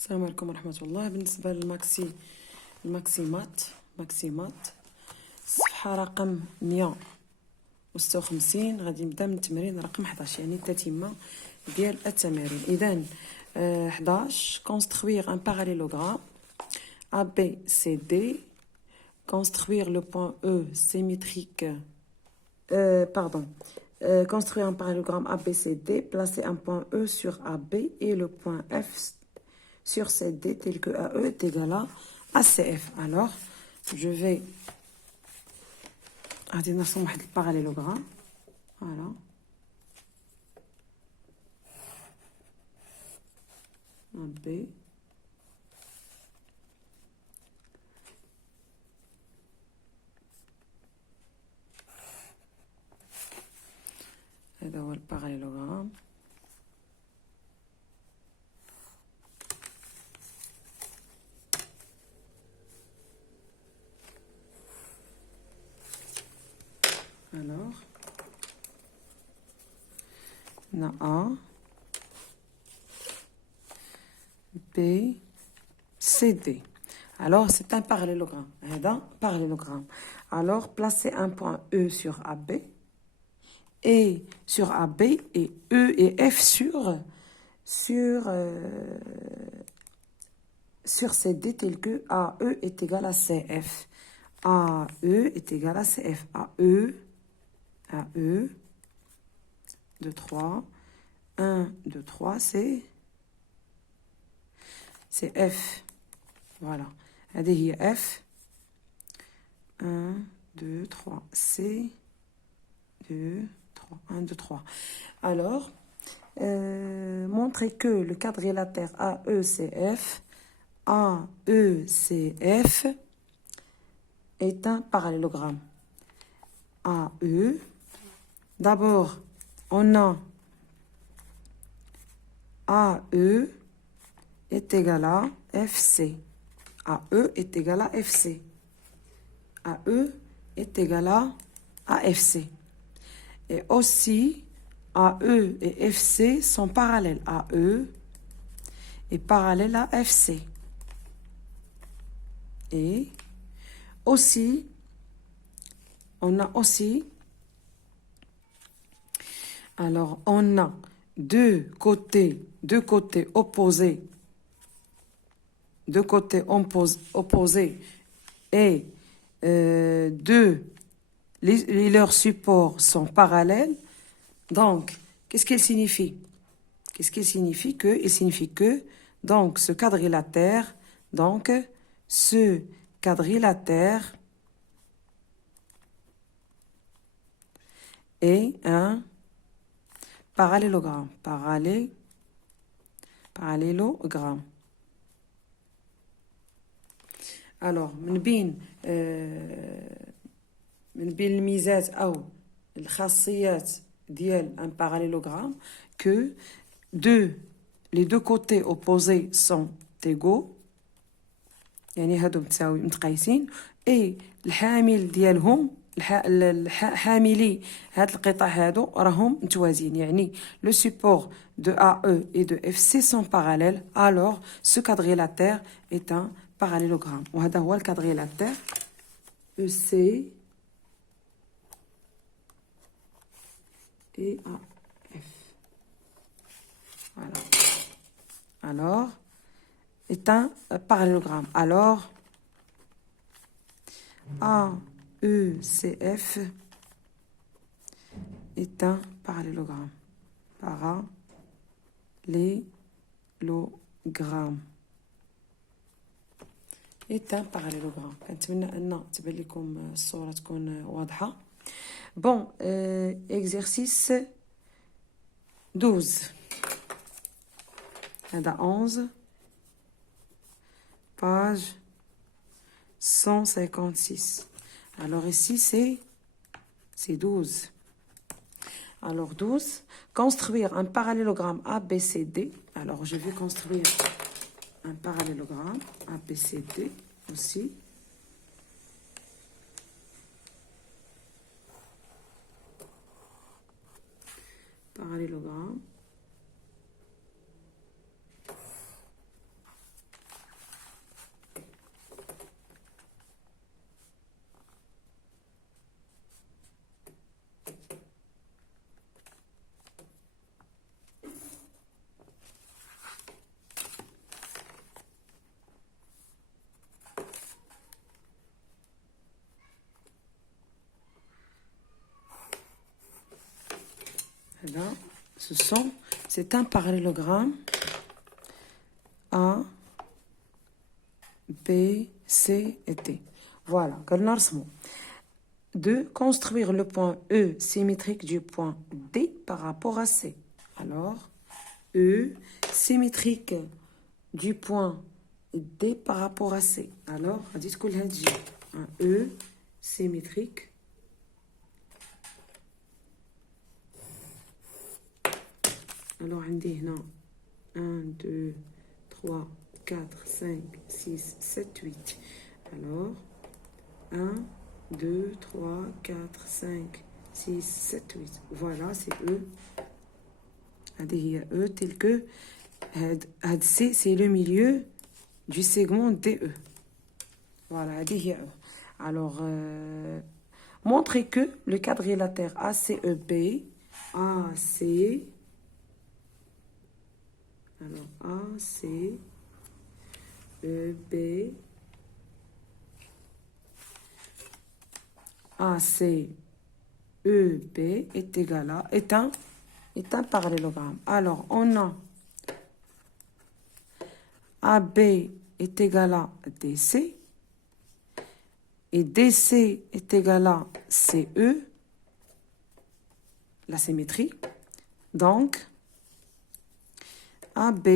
السلام عليكم ورحمة الله. بالنسبة للماكسيمات الصفحة رقم 156 غادي نبدا من التمرين رقم 11، يعني التتمة ديال التمارين. إذن 11 construire un parallélogramme ABCD, construire le point E symétrique, construire un parallélogramme ABCD, placer un point E sur AB et le point F sur CD tel que AE est égal à ACF. Alors, je vais نرسم واحد الباراليلوغرام. Voilà. AB. هذا هو الباراليلوغرام. Alors, on a A, B, C, D. Alors, c'est un parallélogramme. Parallélogramme. Alors, placez un point E sur AB et sur AB et E et F sur CD tel que AE est égal à CF. AE est égal à CF. AE, 2, 3, 1, 2, 3, c'est F. Voilà. هذه هي F. 1, 2, 3, C, 2, 3, 1, 2, 3. Alors, montrez que le quadrilatère AECF est un parallélogramme. AE. D'abord, on a AE est égal à FC. AE est égal à FC. AE est égal à AFC. Et aussi, AE et FC sont parallèles. AE est parallèle à FC. Et aussi, on a aussi, alors on a deux côtés opposés et leurs supports sont parallèles. Donc, qu'est-ce qu'il signifie? Il signifie que donc ce quadrilatère est un parallélogramme. Parallélogramme. Alors, من بين الميزات أو الخاصيات ديال un parallélogramme que les deux côtés opposés sont égaux، يعني هادو متقايسين، et الحامل ديالهم حاملي هاد القطع هادو راهم متوازيين، يعني le support de AE et de FC sont parallèles. Alors ce quadrilatère est un parallélogramme. وهذا هو الquadrilatère EC et AF. Voilà. Alors est un parallélogramme. Alors AECF est un parallélogramme. Parallélogramme est un parallélogramme. كنتمنى أن تبان لكم الصورة تكون واضحة. Bon, exercice 12. هذا 11. Page 156. Alors ici, c'est 12. Alors 12, construire un parallélogramme ABCD. Alors je vais construire un parallélogramme ABCD aussi. Parallélogramme Là, c'est un parallélogramme A, B, C et D. Voilà. De construire le point E symétrique du point D par rapport à C. Alors, E symétrique du point D par rapport à C. Alors, dites que un E symétrique alors on dit non 1 2 3 4 5 6 7 8 alors 1 2 3 4 5 6 7 8 voilà c'est E. E tel que C c'est le milieu du segment DE. Voilà, E. Alors, montrez que le quadrilatère ACEB, AC, alors ACEB, ACEB est égal à, est un parallélogramme. Alors, on a AB est égal à DC et DC est égal à CE, la symétrie. Donc, AB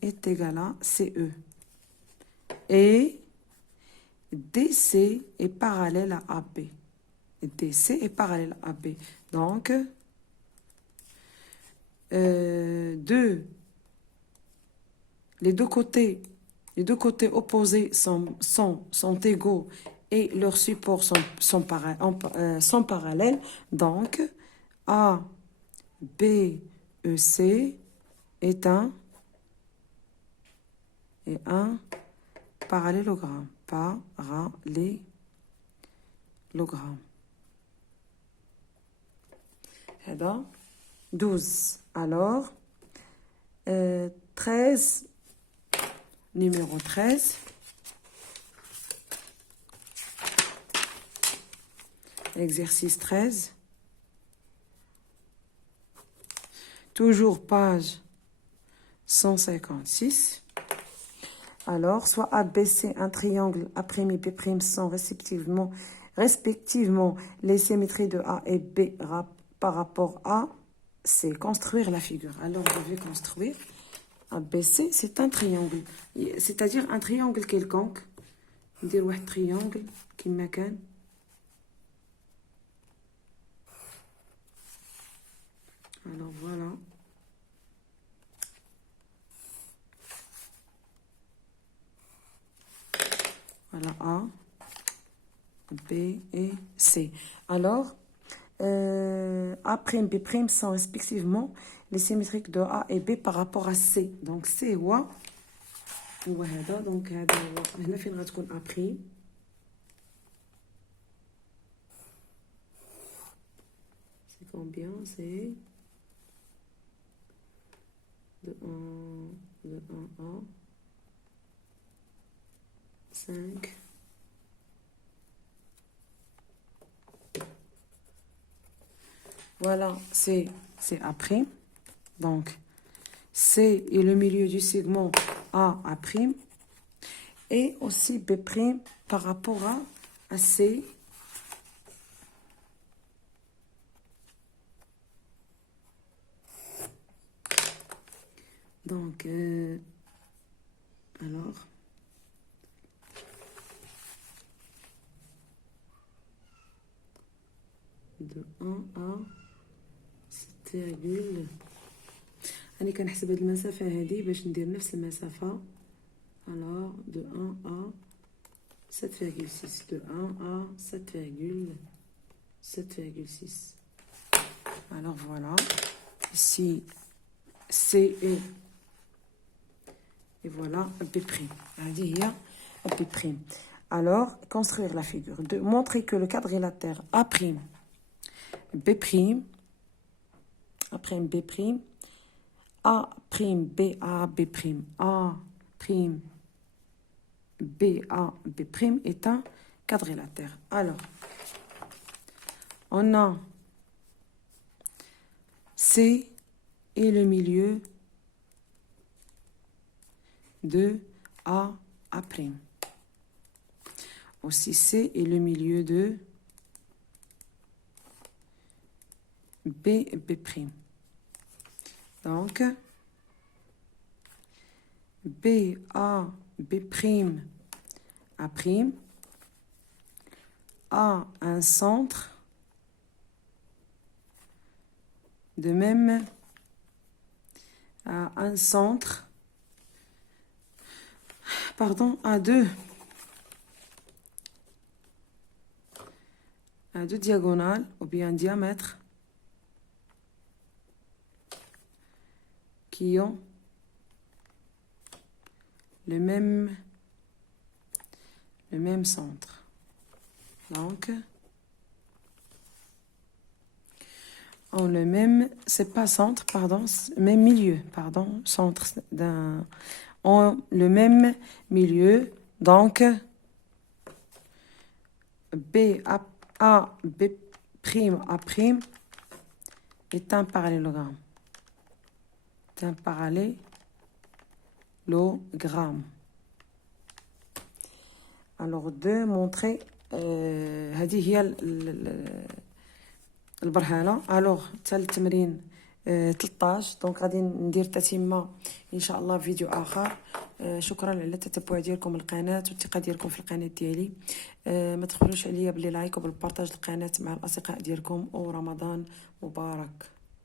est égal à CE. Et DC est parallèle à AB. DC est parallèle à AB. Donc, les deux côtés opposés sont égaux et leurs supports sont parallèles. Donc, A, B, E, C est un parallélogramme. Parallélogramme. 12. Alors, 13, numéro 13. Exercice 13. Toujours page 156. Alors, soit ABC, un triangle A' et B' sont respectivement les symétries de A et B par rapport à C. Construire la figure. Alors, je vais construire. ABC, c'est un triangle. C'est-à-dire un triangle quelconque. ندير واحد triangle كما كان. Alors, voilà. Voilà A, B et C. Alors, A', B' sont respectivement les symétriques de A et B par rapport à C. Donc, C هو هذا. Donc, هذا هو هنا فين غتكون A'. C'est combien? C'est de 1 A. 5. Voilà, c'est A'. Donc, C est le milieu du segment A'. Et aussi B' par rapport à C. Donc, alors... de 1 à 7 virgule. أنا كنحسب هاد المسافة هادي باش ندير نفس المسافة. Alors, de 1 à 7,6. De 1 à 7,6. Alors, voilà. Ici, C et voilà, B'. هادي هي B'. Alors, construire la figure. De montrer que le quadrilatère A', B', A', B', A', B', A', B', A', B', A', B' est un quadrilatère. Alors, on a C est le milieu de A, A'. Aussi, C est le milieu de B, B'. Donc, B, A, B', A', a un centre de même à un centre, pardon, à deux diagonales ou bien un diamètre qui ont le même centre. Donc, ont le même, c'est pas centre, pardon, même milieu, pardon, centre d'un, ont le même milieu, donc B, A, B', A' est un parallélogramme. C'est un parallélogramme. Alors, de montrer هذه هي البرهانه. الوغ حتى التمرين 13 دونك غادي ندير تتمه ان شاء الله في فيديو اخر. شكرا على التتبع ديالكم القناه والثقه ديالكم في القناه ديالي. ما تخلوش عليا باللي لايك وبالبارطاج القناه مع الاصدقاء ديالكم، ورمضان مبارك.